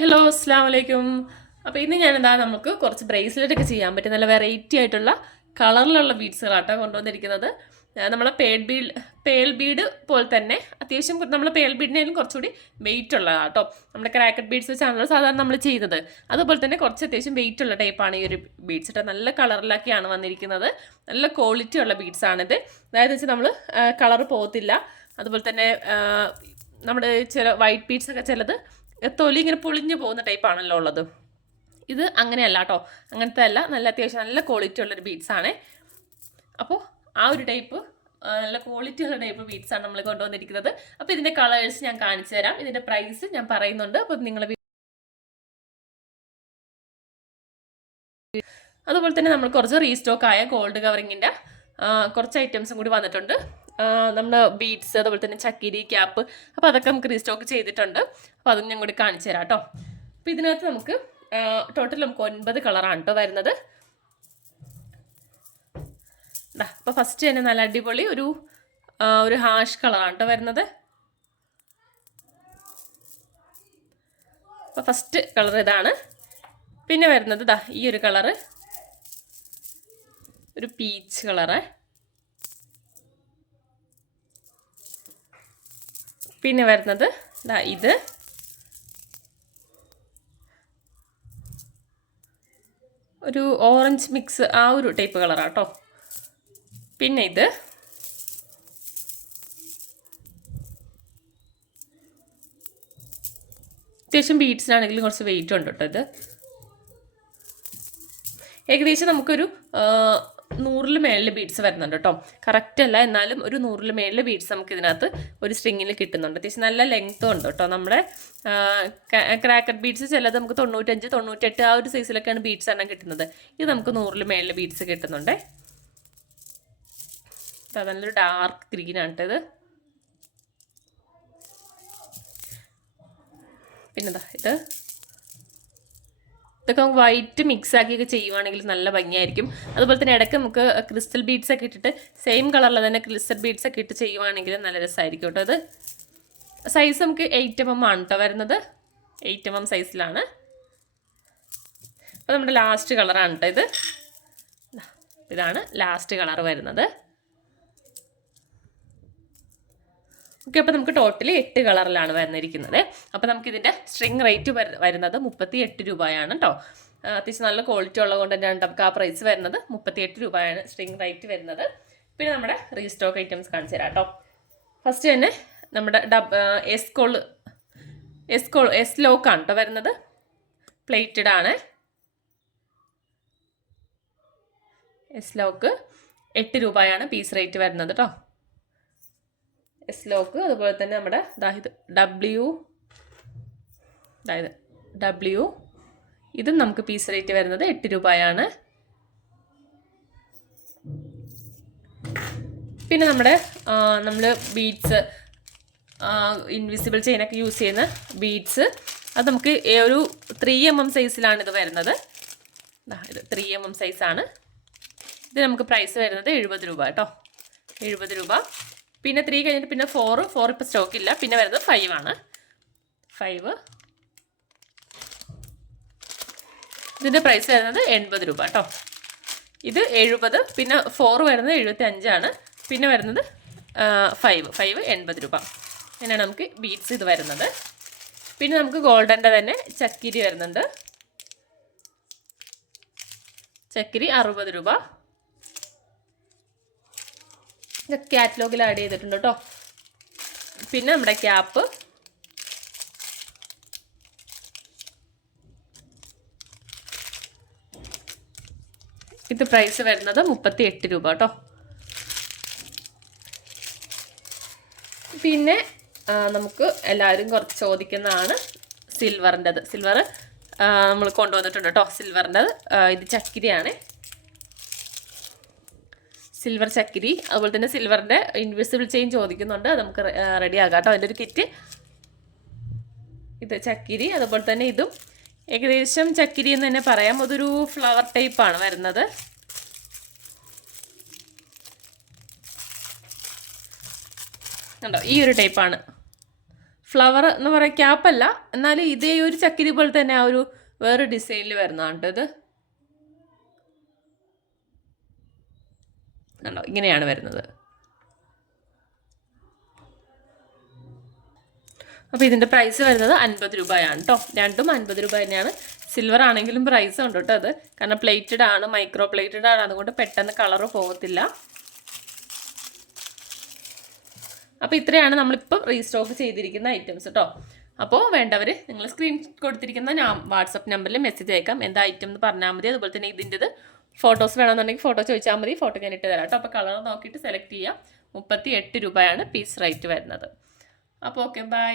Hello അസ്സാം വലൈക്കും അപ്പോൾ ഇന്ന് ഞാനെന്താ നമുക്ക് കുറച്ച് ബ്രേസ്ലെറ്റ് ഒക്കെ ചെയ്യാൻ പറ്റും നല്ല വെറൈറ്റി ആയിട്ടുള്ള കളറിലുള്ള ബീഡ്സുകളാട്ടോ കൊണ്ടുവന്നിരിക്കുന്നത്. നമ്മളെ പേൾ ബീഡ് പേൾ ബീഡ് പോലെ തന്നെ അത്യാവശ്യം നമ്മൾ പേൾ ബീഡിനേലും കുറച്ചുകൂടി വെയിറ്റ് ഉള്ളതാട്ടോ. നമ്മുടെ ക്രാക്കറ്റ് ബീഡ്സ് വെച്ചാണല്ലോ സാധാരണ നമ്മൾ ചെയ്യുന്നത്. അതുപോലെ തന്നെ കുറച്ച് അത്യാവശ്യം വെയിറ്റ് ഉള്ള ടൈപ്പാണ് ഈ ഒരു ബീഡ്സ് കേട്ടോ നല്ല കളറിലൊക്കെയാണ് വന്നിരിക്കുന്നത്. നല്ല ക്വാളിറ്റി ഉള്ള ബീഡ്സ് ആണിത്. അതായത് വെച്ചാൽ നമ്മൾ കളർ പോകത്തില്ല. അതുപോലെ തന്നെ നമ്മുടെ ചില വൈറ്റ് ബീഡ്സ് ഒക്കെ ചിലത് തൊലി ഇങ്ങനെ പൊളിഞ്ഞു പോകുന്ന ടൈപ്പാണല്ലോ ഉള്ളത്. ഇത് അങ്ങനെയല്ല കേട്ടോ അങ്ങനത്തെ അല്ല. നല്ല അത്യാവശ്യം നല്ല ക്വാളിറ്റി ഉള്ളൊരു ബീഡ്സ് ആണ്. അപ്പോൾ ആ ഒരു ടൈപ്പ് നല്ല ക്വാളിറ്റി ഉള്ള ടൈപ്പ് ബീഡ്സ് ആണ് നമ്മൾ കൊണ്ടുവന്നിരിക്കുന്നത്. അപ്പോൾ ഇതിന്റെ കളേഴ്സ് ഞാൻ കാണിച്ചു തരാം. ഇതിന്റെ പ്രൈസ് ഞാൻ പറയുന്നുണ്ട്. അപ്പോൾ നിങ്ങൾ അതുപോലെ തന്നെ നമ്മൾ കുറച്ച് റീസ്റ്റോക്ക് ആയ ഗോൾഡ് കവറിങ്ങിന്റെ കുറച്ച് ഐറ്റംസും കൂടി വന്നിട്ടുണ്ട്. നമ്മൾ ബീറ്റ്സ് അതുപോലെ തന്നെ ചക്കിരി ക്യാപ്പ് അപ്പോൾ അതൊക്കെ നമുക്ക് റീസ്റ്റോക്ക് ചെയ്തിട്ടുണ്ട്. അപ്പോൾ അതും ഞാൻ കൂടി കാണിച്ചു തരാം കേട്ടോ അപ്പോൾ ഇതിനകത്ത് നമുക്ക് ടോട്ടൽ നമുക്ക് ഒൻപത് കളറാണ് കേട്ടോ വരുന്നത്. അപ്പോൾ ഫസ്റ്റ് തന്നെ നല്ല അടിപൊളി ഒരു ഒരു ഹാഷ് കളറാണ് കേട്ടോ വരുന്നത്. അപ്പോൾ ഫസ്റ്റ് കളർ ഇതാണ്. പിന്നെ വരുന്നത് ദാ ഈ ഒരു കളറ് ഒരു പീച്ച് കളറ് പിന്നെ വരുന്നത് ഇത്. ഒരു ഓറഞ്ച് മിക്സ് ആ ഒരു ടൈപ്പ് കളറാണ് കേട്ടോ പിന്നെ ഇത്. അത്യാവശ്യം ബീഡ്സിനാണെങ്കിലും കുറച്ച് വെയിറ്റ് ഉണ്ട് കേട്ടോ ഇത്. ഏകദേശം നമുക്കൊരു നൂറിൽ മേളിൽ ബീഡ്സ് വരുന്നുണ്ട് കേട്ടോ കറക്റ്റ് അല്ല എന്നാലും ഒരു നൂറിൽ മേളിൽ ബീഡ്സ് നമുക്ക് ഇതിനകത്ത് ഒരു സ്ട്രിങ്ങിൽ കിട്ടുന്നുണ്ട്. അത്യാവശ്യം നല്ല ലെങ്ത്തും ഉണ്ട് കേട്ടോ നമ്മുടെ ക്രാക്കറ്റ് ബീഡ്സ് ചിലത് നമുക്ക് തൊണ്ണൂറ്റഞ്ച് തൊണ്ണൂറ്റെട്ട് ആ ഒരു സൈസിലൊക്കെയാണ് ബീഡ്സ് എണ്ണം കിട്ടുന്നത്. ഇത് നമുക്ക് നൂറിൽ മേളിൽ ബീഡ്സ് കിട്ടുന്നുണ്ട്. നല്ലൊരു ഡാർക്ക് ഗ്രീനാണ് കേട്ടോ ഇത്. പിന്നെന്താ ഇത്? ഇതൊക്കെ നമുക്ക് വൈറ്റ് മിക്സ് ആക്കിയൊക്കെ ചെയ്യുവാണെങ്കിൽ നല്ല ഭംഗിയായിരിക്കും. അതുപോലെ തന്നെ ഇടയ്ക്ക് നമുക്ക് ക്രിസ്റ്റൽ ബീഡ്സ് ഒക്കെ ഇട്ടിട്ട് സെയിം കളറിൽ തന്നെ ക്രിസ്റ്റൽ ബീഡ്സ് ഒക്കെ ഇട്ട് ചെയ്യുവാണെങ്കിൽ നല്ല രസമായിരിക്കും കേട്ടോ. അത് സൈസ് നമുക്ക് എയ്റ്റ് എം എം ആണ് കേട്ടോ വരുന്നത്. എയ്റ്റ് എം എം സൈസിലാണ് അപ്പോൾ നമ്മുടെ ലാസ്റ്റ് കളറാണ് കേട്ടോ ഇത്. ഇതാണ് ലാസ്റ്റ് കളർ വരുന്നത്. ഓക്കെ അപ്പോൾ നമുക്ക് ടോട്ടലി എട്ട് കളറിലാണ് വന്നിരിക്കുന്നത്. അപ്പോൾ നമുക്കിതിന്റെ സ്ട്രിങ് റേറ്റ് വരുന്നത് മുപ്പത്തി എട്ട് രൂപയാണ് കേട്ടോ അത്യാവശ്യം നല്ല ക്വാളിറ്റി ഉള്ളത് കൊണ്ട് തന്നെയാണ് നമുക്ക് ആ പ്രൈസ് വരുന്നത്. മുപ്പത്തി എട്ട് രൂപയാണ് സ്ട്രിങ് റേറ്റ് വരുന്നത്. പിന്നെ നമ്മുടെ റീസ്റ്റോക്ക് ഐറ്റംസ് കാണിച്ചു തരാം കേട്ടോ ഫസ്റ്റ് തന്നെ നമ്മുടെ ഡബ് S call S call S ലോക്കാണ് കേട്ടോ വരുന്നത്. പ്ലേറ്റഡ് ആണ്. എസ് ലോക്ക് എട്ട് രൂപയാണ് പീസ് റേറ്റ് വരുന്നത് കേട്ടോ എസ് ലോക്ക് അതുപോലെ തന്നെ നമ്മുടെ ഇതായത് ഡബ്ല്യു അതായത് ഡബ്ല്യു ഇതും നമുക്ക് പീസ് റേറ്റ് വരുന്നത് എട്ട് രൂപയാണ്. പിന്നെ നമ്മുടെ നമ്മൾ ബീഡ്സ് ഇൻവിസിബിൾ ചെയിനൊക്കെ യൂസ് ചെയ്യുന്ന ബീഡ്സ് അത് നമുക്ക് ഒരു ത്രീ എം എം സൈസിലാണ് ഇത് വരുന്നത്. ഇത് ത്രീ എം എം സൈസാണ് ഇത് നമുക്ക് പ്രൈസ് വരുന്നത് എഴുപത് രൂപ കേട്ടോ. എഴുപത് രൂപ. പിന്നെ ത്രീ കഴിഞ്ഞിട്ട് പിന്നെ ഫോർ ഫോർ സ്റ്റോക്ക് ഇല്ല. പിന്നെ വരുന്നത് ഫൈവ് ആണ്. ഫൈവ് ഇതിന്റെ പ്രൈസ് വരുന്നത് എൺപത് രൂപ കേട്ടോ ഇത് എഴുപത് പിന്നെ ഫോർ വരുന്നത് എഴുപത്തി അഞ്ചാണ് പിന്നെ വരുന്നത് ഫൈവ് ഫൈവ് എൺപത് രൂപ. അങ്ങനെയാണ് നമുക്ക് ബീഡ്സ് ഇത് വരുന്നത്. പിന്നെ നമുക്ക് ഗോൾഡന്റെ തന്നെ ചക്കിരി വരുന്നുണ്ട്. ചക്കിരി അറുപത് രൂപ. ഇത് കാറ്റലോഗിൽ ആഡ് ചെയ്തിട്ടുണ്ട് കേട്ടോ പിന്നെ നമ്മുടെ ക്യാപ്പ് ഇത് പ്രൈസ് വരുന്നത് മുപ്പത്തി എട്ട് രൂപ കേട്ടോ പിന്നെ നമുക്ക് എല്ലാവരും കുറച്ച് ചോദിക്കുന്നതാണ് സിൽവറിന്റെത് സിൽവർ നമ്മൾ കൊണ്ടുവന്നിട്ടുണ്ട് കേട്ടോ സിൽവറിന്റെത് ഇത് ചക്കിരിയാണ്. സിൽവർ ചക്കിരി അതുപോലെ തന്നെ സിൽവറിന്റെ ഇൻവിസിബിൾ ചെയിൻ ചോദിക്കുന്നുണ്ട്. അത് നമുക്ക് റെഡി ആകാം കേട്ടോ. അതിന്റെ ഒരു കിറ്റ് ഇത് ചക്കിരി അതുപോലെ തന്നെ ഇതും. ഏകദേശം ചക്കിരി എന്ന് തന്നെ പറയാം. അതൊരു ഫ്ലവർ ടൈപ്പാണ് വരുന്നത്. ഈ ഒരു ടൈപ്പാണ് ഫ്ലവർ എന്ന് പറയുക ക്യാപ്പല്ല എന്നാലും ഇതേ ഒരു ചക്കിരി പോലെ തന്നെ ആ ഒരു വേറൊരു ഡിസൈനിൽ വരുന്നതാണ് ഇത്. കണ്ടോ ഇങ്ങനെയാണ് വരുന്നത്. അപ്പോൾ ഇതിന്റെ പ്രൈസ് വരുന്നത് അൻപത് രൂപയാണ് കേട്ടോ രണ്ടും അൻപത് രൂപ തന്നെയാണ്. സിൽവർ ആണെങ്കിലും പ്രൈസ് ഉണ്ട് കേട്ടോ അത്. കാരണം പ്ലേറ്റഡ് ആണ് മൈക്രോ പ്ലേറ്റഡ് ആണ്. അതുകൊണ്ട് പെട്ടെന്ന് കളറ് പോകത്തില്ല. അപ്പോൾ ഇത്രയാണ് നമ്മളിപ്പോൾ റീസ്റ്റോക്ക് ചെയ്തിരിക്കുന്ന ഐറ്റംസ് കേട്ടോ അപ്പോൾ വേണ്ടവർ നിങ്ങൾ സ്ക്രീൻ കൊടുത്തിരിക്കുന്ന വാട്സപ്പ് നമ്പറിൽ മെസ്സേജ് അയക്കാം. എന്താ ഐറ്റം എന്ന് പറഞ്ഞാൽ മതി. അതുപോലെ തന്നെ ഇതിന്റെത് ഫോട്ടോസ് വേണമെന്നുണ്ടെങ്കിൽ ഫോട്ടോ ചോദിച്ചാൽ മതി. ഫോട്ടോ ഞാൻ ഇട്ട് തരാം കേട്ടോ. അപ്പോൾ കളർ നോക്കിയിട്ട് സെലക്ട് ചെയ്യാം. മുപ്പത്തി എട്ട് രൂപയാണ് പീസ് റേറ്റ് വരുന്നത്. അപ്പോൾ ഓക്കെ ബൈ